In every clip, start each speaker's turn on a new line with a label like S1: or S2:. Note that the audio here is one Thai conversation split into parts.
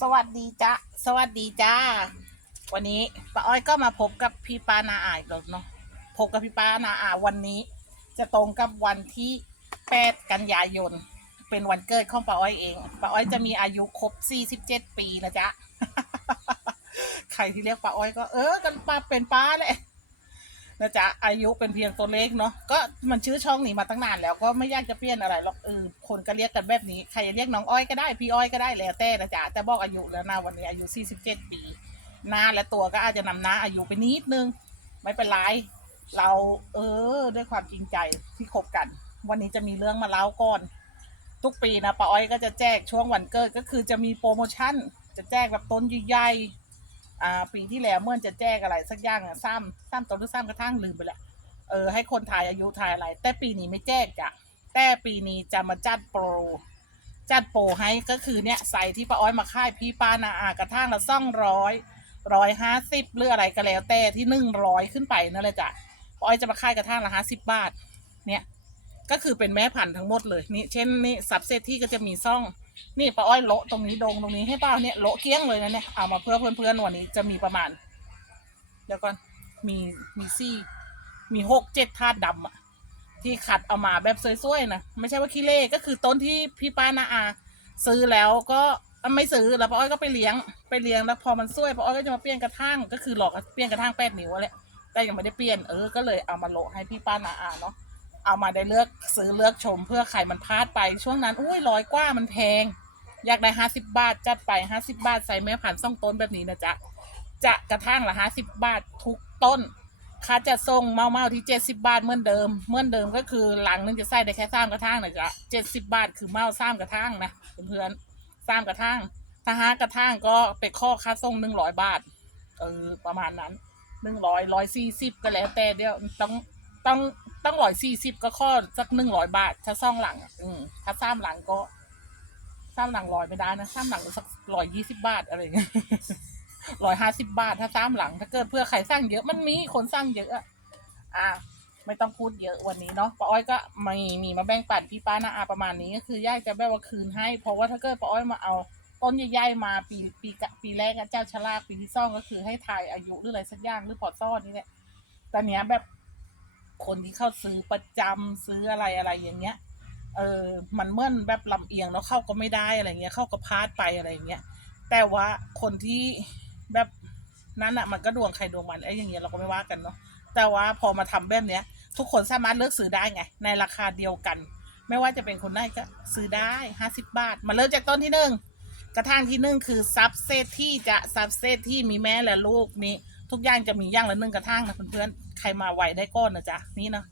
S1: สวัสดีจ้าสวัสดีจ้า วันนี้ป้าอ้อยก็มาพบกับพี่ป้านาอาอีกแล้วเนาะพบกับพี่ป้านาอาวันนี้ จะตรงกับวันที่8กันยายน เป็นวันเกิดของป้าอ้อยเองป้าอ้อยจะมีอายุครบ47ปีนะจ๊ะ ใครที่เรียกป้าอ้อยก็เออกันป้าเป็นป้าแหละ นะจ๊ะอายุเป็นเพียงตัวเลขเนาะก็มันชื่อช่องนี้มาตั้งนานแล้วก็ไม่ยากจะเปลี่ยนอะไรหรอกเออคนก็เรียกกันแบบนี้ใครจะเรียกน้องอ้อยก็ได้พี่อ้อยก็ได้แล้วแต่นะจ๊ะแต่บอกอายุแล้วนะวันนี้อายุ 47 ปีหน้าและตัวก็อาจจะนำหน้าอายุไปนิดนึง ไม่เป็นไรเราเออ ด้วยความจริงใจที่คบกัน วันนี้จะมีเรื่องมาเล่าก่อน ทุกปีนะป้าอ้อยก็จะแจกช่วงวันเกิดก็คือจะมีโปรโมชั่น จะแจกแบบต้นใหญ่ๆ อ่าปีที่แล้วเมื่อจะแจกอะไรสักอย่างอะซ้ำซ้ำต้นหรือซ้ำกระทั่งลืมไปแหละเออให้คนทายอายุทายอะไร แต่ปีนี้ไม่แจกจ้ะแต่ปีนี้จะมาจัดโปร จัดโปรให้ก็คือเนี่ยใส่ที่ป้าอ้อยมาค่ายพี่ป้านาอากระทั่งละซ่องร้อยร้อยห้าสิบหรืออะไรก็แล้วแต่ที่หนึ่งร้อยขึ้นไปนั่นแหละจ้ะป้าอ้อยจะมาค่ายกระทั่งละห้าสิบบาท เนี่ยก็คือเป็นแม่พันธุ์ทั้งหมดเลยนี่เช่นนี่สับเซตที่ก็จะมีซ่อง นี่ป้าอ้อยโละตรงนี้ดงตรงนี้ให้ป้าเนี่ยโละเกี้ยงเลยนะเนี่ยเอามาเพื่อเพื่อนๆวันนี้จะมีประมาณ เดี๋ยวก่อนมีมีซี่มีหกเจ็ดธาตุดำอะที่ขัดเอามาแบบสวยๆนะไม่ใช่ว่าขี้เล่ก็คือต้นที่พี่ป้านาอา ซื้อแล้วก็ไม่ซื้อแล้วป้าอ้อยก็ไปเลี้ยงไปเลี้ยงแล้วพอมันสวยป้าอ้อยก็จะมาเปลี่ยนกระทั่งก็คือหลอกเปลี่ยนกระทั่งแปดนิ้วแหละแต่ยังไม่ได้เปลี่ยนเออก็เลยเอามาโละให้พี่ป้านาอาเนาะ เอามาได้เลือกซื้อเลือกชมเพื่อใครมันพลาดไป ช่วงนั้นอุ้ยร้อยกว่ามันแพง อยากได้ห้าสิบบาทจัดไปห้าสิบาทใส่แม่ผ่านซ่องต้นแบบนี้นะจ๊ะจะกระทั่งละห้าสิบบาททุกต้นค่าจะส่งเมาเมาที่เจ็ดสิบาทเหมือนเดิมเหมือนเดิมก็คือหลังนึงจะใส่ได้แค่สามกระทั่งนะจ๊ะเจ็ดสิบาทคือเมาสามกระทั่งนะเพื่อนๆสามกระทั่งถ้าห้ากระทั่งก็ไปข้อค่าส่งหนึ่งร้อยบาทเออประมาณนั้นหนึ่งร้อยร้อยสี่สิบก็แล้วแต่เดี๋ยวต้องต้อง ตั้งร้อยสี่สิบก็ข้อสักหนึ่งร้อยบาท ถ้าซ่องหลัง อืมถ้าซ้ำหลังก็ซ้ำหลังร้อยไม่ได้นะซ้ำหลังสักร้อยยี่สิบาทอะไรเงี้ยร้อยห้าสิบาท ถ้าซ้ำหลัง ถ้าเกิดเพื่อใครสร้างเยอะมันมีคนสร้างเยอะอะไม่ต้องพูดเยอะวันนี้เนาะป้าอ้อยก็มีมีมาแบ่งปันพี่ป้านาอาประมาณนี้ก็คือย่าจะแบบว่าคืนให้ เพราะว่าถ้าเกิดป้าอ้อยมาเอาต้นใหญ่ๆมาปีปีปีแรกอะเจ้าชะลากปีที่สองก็คือให้ทายอายุหรืออะไรสักอย่างหรือพอซ่อนนี่แหละแต่เนี้ยแบบ คนที่เข้าซื้อประจำซื้ออะไรอะไรอย่างเงี้ย เออมันเมื่อนแบบลำเอียงแล้วเข้าก็ไม่ได้อะไรเงี้ยเข้าก็พลาดไปอะไรเงี้ยแต่ว่าคนที่แบบนั้นอะมันก็ดวงใครดวงมันไอ้อย่างเงี้ยเราก็ไม่ว่ากันเนาะแต่ว่าพอมาทำแบบเนี้ย ทุกคนสามารถเลือกซื้อได้ไง ในราคาเดียวกัน ไม่ว่าจะเป็นคนไหนก็ซื้อได้ห้าสิบบาท มาเริ่มจากต้นที่หนึ่งกระถางที่หนึ่งคือซับเซตที่จะซับเซตที่มีแม่และลูกนี่ ทุกอย่างจะมีย่างละหนึ่งกระถางนะเพื่อนๆ ใครมาไวได้ก้อนนะจ๊ะ นี่เนาะ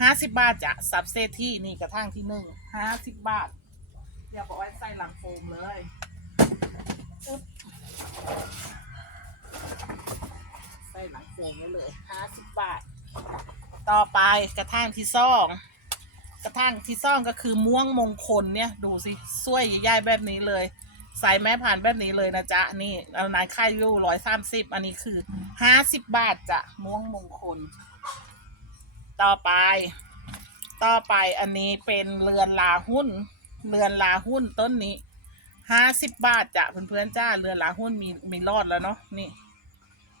S1: ห้าสิบบาทจ้ะสับเซตที่นี่กระทั่งที่หนึ่งห้าสิบบาทเดี๋ยวบอกว่าใส่หลังโฟมเลยใส่หลังโฟมไว้เลยห้าสิบบาท ต่อไปกระทั่งที่สองกระทั่งที่สองก็คือม่วงมงคลเนี่ย ดูสิสวยใหญ่ๆแบบนี้เลย ใส่แม่ผ่านแบบนี้เลยนะจ๊ะ นี่เอานายค่ายยู่ร้อยสามสิบอันนี้คือห้าสิบบาทจ้ะม่วงมงคล ต่อไป ต่อไปอันนี้เป็นเรือนลาหุ้น เรือนลาหุ้นต้นนี้ห้าสิบบาทจ้ะเพื่อนๆจ้าเรือนลาหุ้นมีมีรอดแล้วเนาะนี่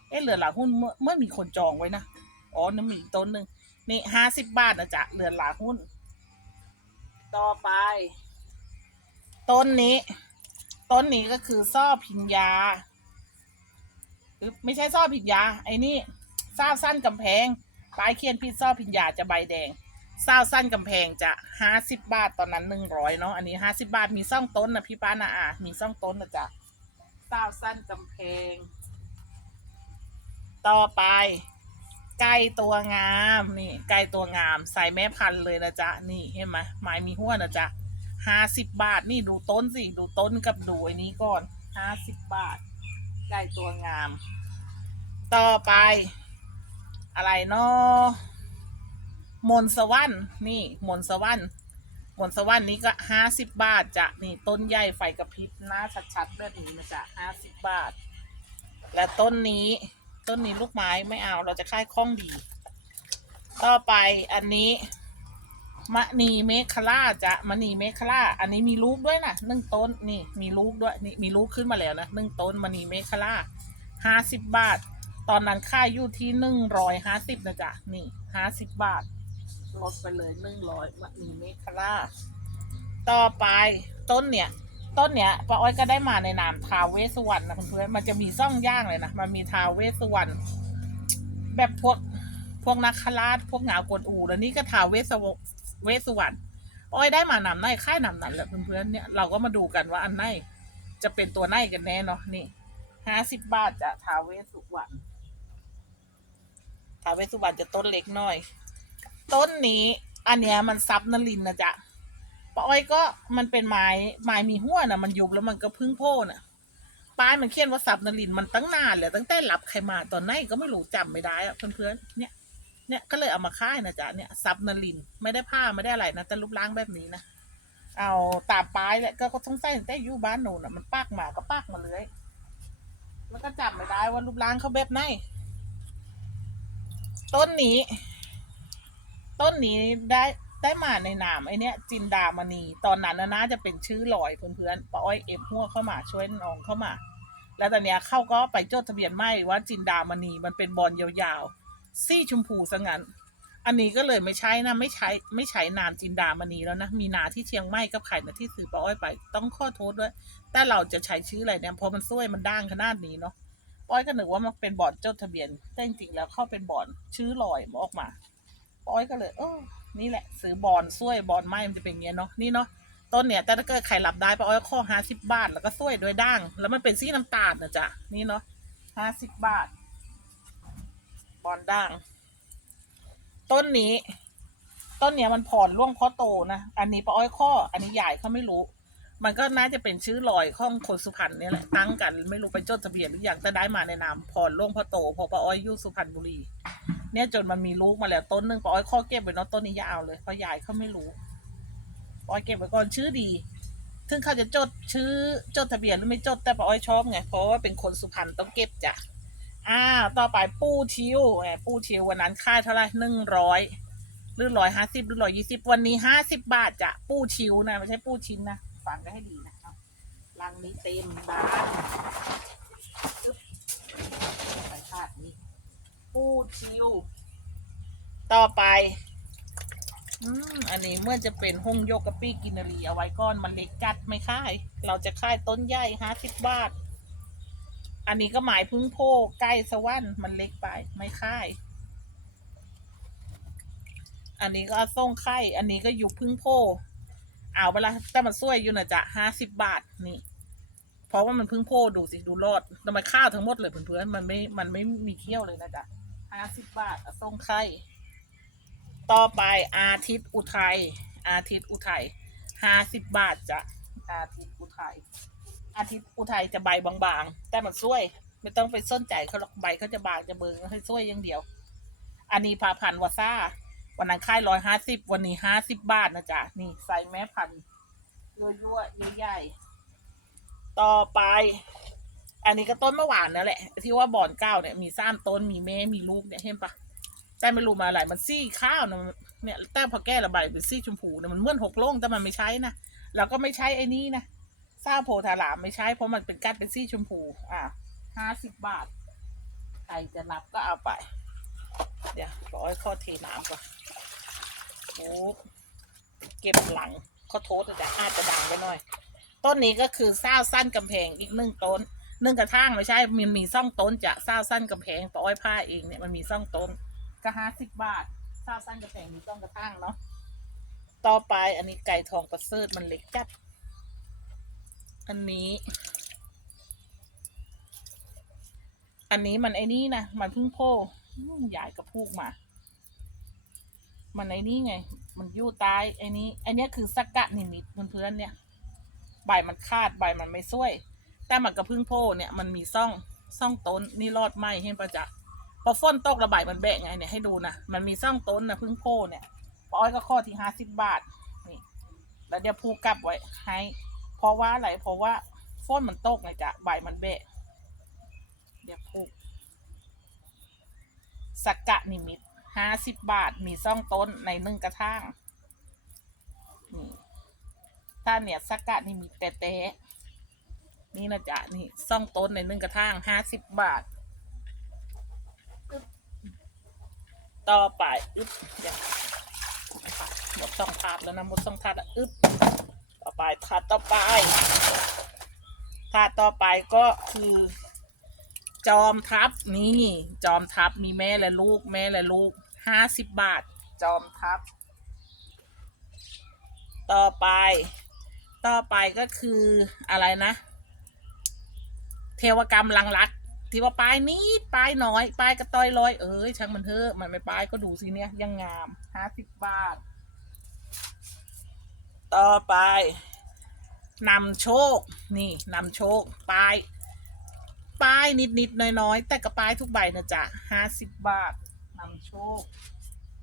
S1: เอ๊ะเรือนลาหุ้นเมื่อเมื่อมีคนจองไว้นะอ๋อนึกมีต้นหนึ่งนี่ห้าสิบบาทนะจ๊ะเรือนลาหุ้น ต่อไป ต้นนี้ ต้นนี้ก็คือซ่อพิญญาไม่ใช่ซ่อพิญญา ไอ้นี่ซ่าสั้นกำแพงปลายเคียนพิซซ่าพิญญาจะใบแดงซาสั้นกำแพงจะห้าสิบบาทตอนนั้นหนึ่งร้อยเนาะอันนี้ห้าสิบาทมีซ่องต้นนะพี่ป้านะอะมีซ่องต้นนะจ๊ะซาสั้นกำแพง ต่อไปไก่ตัวงามนี่ไก่ตัวงาม ใส่แม่พันธุ์เลยนะจ๊ะนี่เห็นไหมไม้มีหัวนะจ๊ะ ห้าสิบบาทนี่ดูต้นสิ ดูต้นกับดูไอ้นี้ก่อนห้าสิบบาทไก่ตัวงาม ต่อไป อะไรเนาะมนสวรรค์นี่ มนสวรรค์มนสวรรค์นี้ก็ห้าสิบบาทจ้ะนี่ต้นใหญ่ไฟกระพริบหน้าชัดๆแบบนี้นะจ๊ะห้าสิบบาท และต้นนี้ต้นนี้ลูกไม้ไม่เอาเราจะค่ายคล้องดี ต่อไปอันนี้ มณีเมคล่าจะมณีเมคล่าอันนี้มีลูกด้วยนะหนึ่งต้นนี่มีลูกด้วยนี่มีลูกขึ้นมาแล้วนะหนึ่งต้นมณีเมคล่าห้าสิบบาท ตอนนั้นค่ายอยู่ที่หนึ่งร้อยห้าสิบนะจ๊ะนี่ห้าสิบบาทลดไปเลยหนึ่งร้อยมณีเมคล่าต่อไปต้นเนี่ยต้นเนี้ยป้าอ้อยก็ได้มาในนามทาวเวสสุวรรณนะเพื่อนๆมันจะมีซ่องย่างเลยนะมันมีทาวเวสสุวรรณแบบพวกพวกนักคราชพวกเหงากวนอูแล้วนี่ก็ทาวเวสสุว เวสสุวรรณปอ้อยได้มานำไนค่ายนำนั้นแหละเพื่อนๆเนี่ยเราก็มาดูกันว่าอันไหนจะเป็นตัวไหนกันแน่เนาะนี่ห้าสิบบาทจะทาวเวสสุวรรณทาวเวสสุวรรณจะต้นเล็กหน่อย ต้นนี้ อันเนี้ยมันซับนลินนะจ๊ะป้าอ้อยก็มันเป็นไม้ไม้มีหัวนะมันยุบแล้วมันก็พึ่งโพ่น่ะป้ายมันเขียนว่าสับนลินมันตั้งนานเลยตั้งแต่รับใครมาตอนไหนก็ไม่รู้จำไม่ได้อะเพื่อนๆเนี่ย เนี่ยก็เลยเอามาค่ายนะจ๊ะเนี่ยซับนาลินไม่ได้ผ้าไม่ได้อะไรนะแต่รูปร่างแบบนี้นะเอาตาป้ายแหละก็ก็ต้องใส่แต่อยู่บ้านหนูน่ะมันปากหมาก็ปากมาเลยแล้วก็จำไม่ได้ว่ารูปร่างเขาแบบไหนต้นนี้ ต้นนี้ได้ได้มาในนามไอเนี้ยจินดามณีตอนนั้นนะน่าจะเป็นชื่อลอยเพื่อนๆป้าอ้อยเอฟหัวเข้ามาช่วยน้องเข้ามา แล้วตอนเนี้ยเข้าก็ไปจดทะเบียนไม่ว่าจินดามณีมันเป็นบอลยาวๆ ซี่ชมพูซะงั้น อันนี้ก็เลยไม่ใช่นะ ไม่ใช้ไม่ใช้นามจินดามณีแล้วนะ มีนาที่เชียงใหม่กับไข่นะที่ซื้อป้าอ้อยไป ต้องขอโทษด้วย แต่เราจะใช้ชื่ออะไรเนี่ยเพราะมันซวยมันด่างขนาดนี้เนาะป้อยก็นึกว่ามันเป็นบอลจดทะเบียน แต่จริงๆแล้วเข้าเป็นบอลชื่อลอยออกมา ป้อยก็เลยเออนี่แหละซื้อบอลซ้วยบอลไม้มันจะเป็นย่างเงี้ยเนาะนี่เนาะต้นเนี่ย แต่ถ้าเกิดใครรับได้ป้าอ้อยข้อห้าสิบบาท แล้วก็ซ้วยด้วยด่าง แล้วมันเป็นสีน้ำตาลนะจ๊ะนี่เนาะห้าสิบบาท บอลด่าง ต้นนี้ ต้นเนี้ยมันผ่อนร่วงเพราะโตนะอันนี้ป้าอ้อยข้อ อันนี้ใหญ่เขาไม่รู้ มันก็น่าจะเป็นชื่อลอยข้องคนสุพรรณเนี่ยแหละตั้งกันไม่รู้ไปจดทะเบียนหรือยังแต่ได้มาในนามผ่อนร่วงเพราะโตเพอป้าอ้อยอยู่สุพรรณบุรี เนี่ยจนมันมีลูกมาแล้วต้นหนึ่งป้าอ้อยข้อเก็บไว้เนาะต้นนี้ยาเอาเลยเพราะยายเขาไม่รู้ป้าอ้อยเก็บไว้ก่อนชื่อดีถึงเขาจะจดชื่อจดทะเบียนหรือไม่จดแต่ป้าอ้อยชอบไงเพราะว่าเป็นคนสุพรรณต้องเก็บจ้ะ อ่า ต่อไปปูชิวแหมปูชิววันนั้นค่าเท่าไหร่หนึ่งร้อยหรือร้อยห้าสิบหรือร้อยยี่สิบวันนี้ห้าสิบบาทจะปูชิวนะไม่ใช่ปูชิ้นนะฟังกันให้ดีนะครับลังนี้เต็มบ้านใส่ถาดนี้ปูชิว ต่อไป อืมอันนี้เมื่อจะเป็นห้องโยกกะปี้กินรีเอาไว้ก้อนมันเล็กจัดไม่ค่าย เราจะค่ายต้นใหญ่ห้าสิบบาท อันนี้ก็หมายพึ่งโพใกล้สวรรค์มันเล็กไปไม่ค่าย อันนี้ก็ส่งไข่ อันนี้ก็อยุคพึ่งโพเอาไปละแต่มันสวยอยู่นะจ๊ะห้าสิบบาทนี่ เพราะว่ามันพึ่งโพดูสิดูรอดทำไมข้าวทั้งหมดเลยเพื่อนๆมันไม่มันไม่มีเคี้ยวเลยนะจ๊ะห้าสิบบาทส่งไข่ต่อไปอาทิตย์อุทัยอาทิตย์อุทัยห้าสิบบาทจ้ะอาทิตย์อุทัย อาทิตย์อุทัยจะใบบางๆ แต่มันสวย ไม่ต้องไปส้นใจเขาหรอกใบเขาจะบางจะเบิงให้สวยอย่างเดียว อันนี้พาพันวาซ่า วันนั้นค่ายร้อยห้าสิบวันนี้ห้าสิบบาทนะจ๊ะ นี่ใส่แม่พันธุ์ยั่วๆใหญ่ๆต่อไป อันนี้ก็ต้นมะหวานนั่นแหละ ที่ว่าบ่อนเก้าเนี่ยมีซ้ำต้นมีแม่มีลูกเนี่ยเห็นปะแต่ไม่รู้มาอะไรมันซี่ข้าวนะเนี่ยแต่พอแก้ระบายเป็นซี่ชมพูเนี่ยมันเหมื่อนหกโล่งแต่มันไม่ใช่นะเราก็ไม่ใช่ไอ้นี่นะ ซาโพธารามไม่ใช่ เพราะมันเป็นกัดเป็นซี่ชมพู อะห้าสิบบาท ใครจะรับก็เอาไป เดี๋ยวร้อยข้อเทน้ำก่อนโอ้เก็บหลังข้อโทษแต่อาจจะดังไปหน่อย ต้นนี้ก็คือเศร้าสั้นกำแพงอีกหนึ่งต้นหนึ่งกระทั่งไม่ใช่ มันมีซ่องต้นจะเศร้าสั้นกำแพงปออ้อยผ้าเองเนี่ยมันมีซ่องต้นก็ห้าสิบบาทเศร้าสั้นกำแพงมีซ่องกระทั่งเนาะ ต่อไปอันนี้ไก่ทองประเสริฐมันเล็กจัด อันนี้ อันนี้มันไอ้นี่นะ มันเพิ่งโพอืมยายกระพูกมา มันไอ้นี่ไง มันยู่ใต้ไอ้นี้ไอ้เนี้คือสกัดนิมิตเพื่อนๆเนี่ย ใบมันคาดใบมันไม่ซ้วย แต่มันกระพึ่งโพเนี่ยมันมีซ่องซ่องต้นนี่รอดไหมเห็นประจักษ์พอฝนตกระบายมันแบะไงเนี่ยให้ดูนะมันมีซ่องต้นนะพึ่งโพเนี่ยปออ้อยก็ข้อที่ห้าสิบบาทนี่แล้วเดี๋ยวพูกลับไว้ให้ เพราะว่าอะไรเพราะว่าฝนมันตกไงจ๊ะใบมันแบะเดี๋ยวพูกสกกะนิมิตห้าสิบบาทมีซ่องต้นในหนึ่งกระถางถ้าเนี่ยสกัดนี่มีแต่แต่นี่นะจ๊ะนี่ซ่องต้นในหนึ่งกระถางห้าสิบบาท ต่อไป อึ๊บเดี๋ยวหมดสองถาดแล้วนะหมดสองถาดแล้วอึ๊บ ไปถาดต่อไปถาดต่อไปก็คือ จอมทัพนี่จอมทัพมีแม่และลูก แม่และลูกห้าสิบบาท จอมทัพ ต่อไป ต่อไปก็คืออะไรนะ เทวกรรมลังรักที่ว่าปลายนิดปลายน้อยปลายกระต้อยลอยเอ้ยช่างมันเถอะมันไม่ปลายก็ดูสิเนี่ยยังงามห้าสิบบาท ต่อไปนำโชค นี่นำโชคปลาย ป้ายนิดนิดๆน้อยๆแต่กระป้ายทุกใบนะจ๊ะห้าสิบบาทนำโชค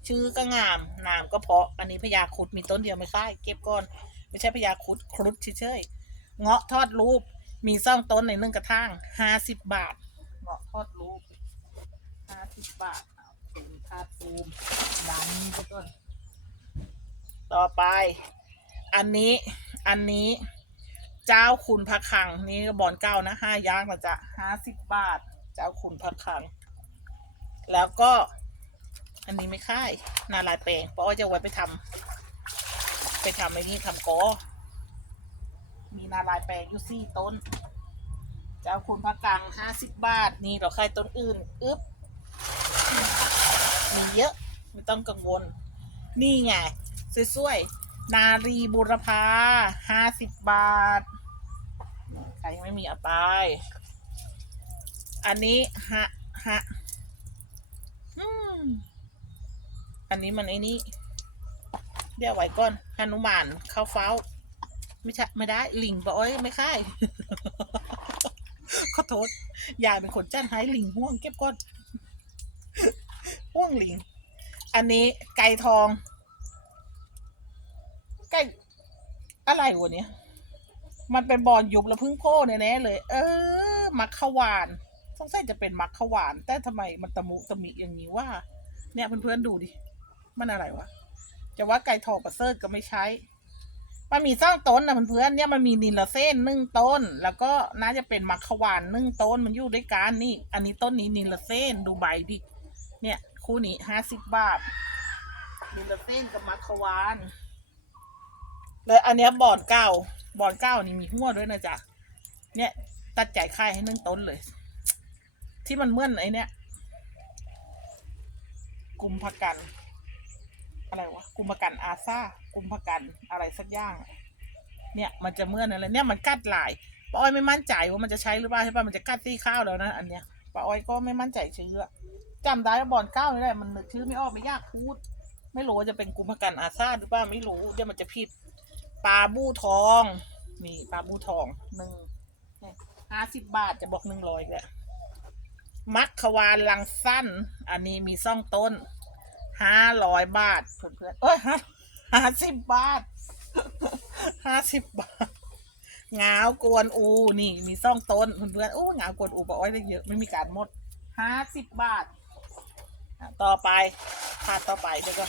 S1: ชื่อก็งาม นามก็เพราะ อันนี้พญาครุดมีต้นเดียวไม่ใช่เก็บก่อน ไม่ใช่พญาครุดครุดเฉยๆเงาะทอดรูป มีซ่องต้นในนึ่งกระทั่งห้าสิบบาท เงาะทอดรูปห้าสิบบาทเอาเป็นคาตูมดันไปก่อนต่อไป อันนี้ อันนี้ เจ้าคุณพระคลัง นี่บอนเก้านะห้าย่างนะจ๊ะห้าสิบบาท เจ้าคุณพระคลัง แล้วก็ อันนี้ไม่ค่าย นาลายแปลงเพราะว่าจะไว้ไปทำไปทำอะไรนี่ทำกอ มีนาลายแปลงอยู่สี่ต้น เจ้าคุณพระคลังห้าสิบบาท นี่เราใครต้นอื่น อึ๊บ มีเยอะ ไม่ต้องกังวล นี่ไงสวยๆ นารีบุรพาห้าสิบบาท ใครยังไม่มีเอาไป อันนี้ฮะฮะอันนี้มันไอ้นี่เดี๋ยวไว้ก่อนฮนุมานข้าวเฝ้า ไม่ใช่ไม่ได้ ลิงบอกเอ้ยไม่ค่ายขอโทษยายเป็นคนจ้านให้ลิงห่วงเก็บก่อนห่วงลิง อันนี้ไก่ทอง ไก่อะไรวะเนี่ย มันเป็นบอลยุบแล้วพึ่งโพ่แน่ๆเลย เออ มักขวานสงสัยจะเป็นมักขวาน แต่ทำไมมันตะมุตะมิอย่างนี้ว่า เนี่ยเพื่อนๆดูดิ มันอะไรวะ จะว่าไก่ทองกับเซิร์ก็ไม่ใช้ มันมีสร้างต้นนะเพื่อนๆเนี่ยมันมีนิลเส้นหนึ่งต้น แล้วก็น่าจะเป็นมักขวานหนึ่งต้นมันอยู่ด้วยกันนี่ อันนี้ต้นนี้นิลเส้นดูใบดิ เนี่ย คู่นี้ห้าสิบบาทนิลเส้นกับมักขวาน แล้วอันเนี้ยบอนเก้าบอนเก้านี่มีหัวด้วยนะจ๊ะเนี่ย ตัดใจายค่ายให้นึ่งต้นเลย ที่มันเมื่อนไอเนี้ยกุมภกันอะไรวะกุมภกันอาซากุมภกันอะไรสักอย่างเนี่ยมันจะเมื่อนอะไรเนี่ยมันกัดหลายป้าอ้อยไม่มั่นใจว่ามันจะใช้หรือเปล่าใช่ป่ะมันจะกัดตีข้าวแล้วนะอันเนี้ยป้าอ้อยก็ไม่มั่นใจเชื่อจำได้ว่าบอนเก้านี่แหละมันนึกชื่อไม่ออกไม่ยากพูด ไม่รู้ว่าจะเป็นกุมภกันอาซาหรือเปล่าไม่รู้เดี๋ยวมันจะผิด ปลาบูทอง นี่ปลาบูทองหนึ่งห้าสิบบาทจะบอกหนึ่งร้อยแหละมักขวานลังสั้น อันนี้มีซ่องต้นห้าร้อยบาทเพื่อนๆเอ้ยห้าห้าสิบบาทห้าสิบบาทงาวกวนอูนี่ มีซ่องต้นเพื่อนๆโอ้งาวกวนอูบอกอ้อยได้เยอะไม่มีการหมดห้าสิบบาท ต่อไปถาดต่อไปเดี๋ยวก็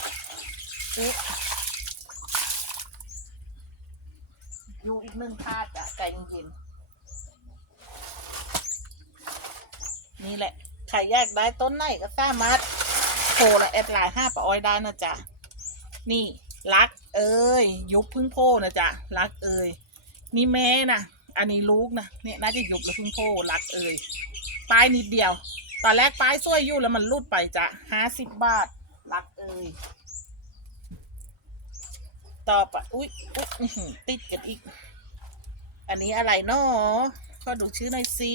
S1: อุ๊ย อยู่อีกหนึ่งธาตุอะใจเย็นๆนี่แหละใครอยากได้ต้นไหนก็สามารถโทรและแอดไลน์ห้าปะอ้อยได้นะจ๊ะนี่รักเอ้ยยุบพึ่งโพนะจ๊ะรักเอ้ยนี่แม่นะอันนี้ลูกนะเนี่ยน่าจะยุบแล้วพึ่งโพรักเอ้ยปลายนิดเดียว ตอนแรกปลายสวยอยู่แล้วมันรูดไปจ้ะห้าสิบบาทรักเอ้ย ต่อไปอุ๊ยอุ๊ยอื้อหือติดกันอีก อันนี้อะไรเนาะก็ดูชื่อหน่อยสิ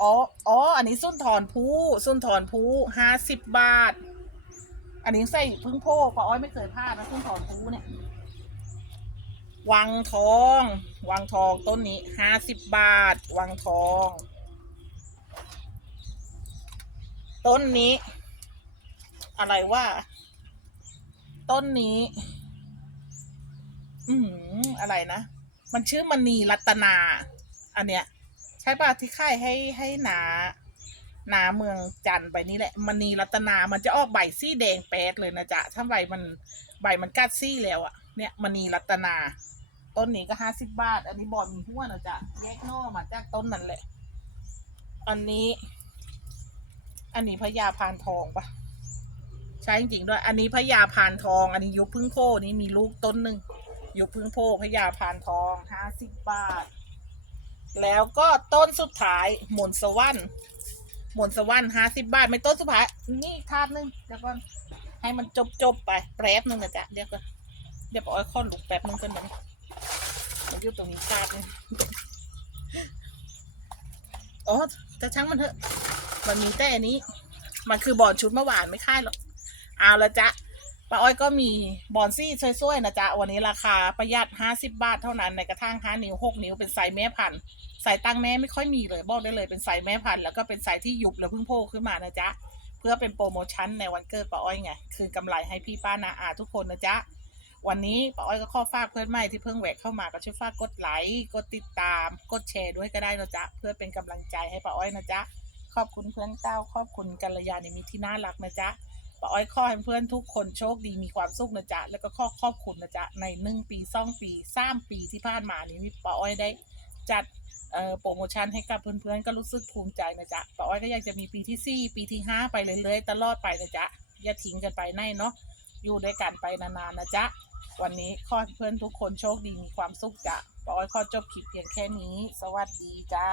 S1: อ๋ออ๋อ อันนี้ส้นถอนผู้ส้นถอนผู้ห้าสิบบาท อันนี้ใส่พึ่งโพกป้าอ้อยไม่เคยพลาดนะส้นถอนผู้เนี่ย วังทอง วังทองต้นนี้ห้าสิบบาท วังทอง ต้นนี้ อะไรว่า ต้นนี้ อืมอะไรนะ มันชื่อมณีรัตนา อันเนี้ย ใช่ป่ะที่ค่ายให้ให้นานาเมืองจันไปนี่แหละมณีรัตนา มันจะออกใบซี่แดงแป๊ดเลยนะจ๊ะ ถ้าใบมันใบมันกัดซี่แล้วอะเนี่ยมณีรัตนา ต้นนี้ก็ห้าสิบบาท อันนี้บอดมีหัวนะจ๊ะ แยกนอกมาจากต้นนั่นแหละ อันนี้ อันนี้พญาพานทองปะ ช่จริงๆด้วย อันนี้พญาพานทอง อันนี้ยุคพึ่งโพนี่มีลูกต้นหนึ่งยุคพึ่งโพพญาพานทองห้าสิบบาท แล้วก็ต้นสุดท้ายหมุนสวรรค์หมุนสวรรค์ห้าสิบบาท ไม่ต้นสุดท้ายนี่อีกถาดหนึ่งเดี๋ยวก่อนให้มันจบจบๆไปแป๊บหนึงนะจ๊ะเดี๋ยวก่อนเดี๋ยวปอ้อยข้อหลุกแป๊บหนึงกันนะมันอยู่ตรงนี้ถาดหนึงอ๋อแต่ช่างมันเถอะ มันมีแต่อันนี้ มันคือบอนชุดเมื่อวานไม่ค่ายหรอก เอาละจ๊ะป้าอ้อยก็มีบอนซี่สวยๆนะจ๊ะ วันนี้ราคาประหยัดห้าสิบบาทเท่านั้นในกระทั่งห้านิ้วหกนิ้วเป็นไซส์แม่พันธุ์ไซส์ตั้งแม่ไม่ค่อยมีเลยบอกได้เลยเป็นไซส์แม่พันธุ์แล้วก็เป็นไซส์ที่ยุบแล้วเพิ่งโผล่ขึ้นมานะจ๊ะ เพื่อเป็นโปรโมชั่นในวันเกิดป้าอ้อยไง คือกำไรให้พี่ป้านาอาทุกคนนะจ๊ะ วันนี้ป้าอ้อยก็ขอฝากเพื่อนใหม่ที่เพิ่งแหวกเข้ามาก็ช่วยฝากกดไลค์กดติดตาม กดแชร์ด้วยก็ได้นะจ๊ะเพื่อเป็นกำลังใจให้ป้าอ้อยนะจ๊ะขอบคุณเพื่อนเก้าขอบคุณกัลยาณมิตรที่น่ารักนะจ๊ะ ป้าอ้อยขอให้เพื่อนทุกคนโชคดีมีความสุขนะจ๊ะ แล้วก็ขอขอบคุณนะจ๊ะ ในหนึ่งปีสองปีสามปีที่ผ่านมานี้ป้าอ้อยได้จัดโปรโมชั่นให้กับเพื่อนๆ ก็รู้สึกภูมิใจนะจ๊ะป้าอ้อยก็อยากจะมีปีที่สี่ปีที่ห้าไปเรื่อยๆ ตลอดไปนะจ๊ะ อย่าทิ้งกันไปในเนาะ อยู่ด้วยกันไปนานๆนะจ๊ะ วันนี้ขอให้เพื่อนทุกคนโชคดีมีความสุขจ้ะป้าอ้อยขอจบคลิปเพียงแค่นี้ สวัสดีจ้า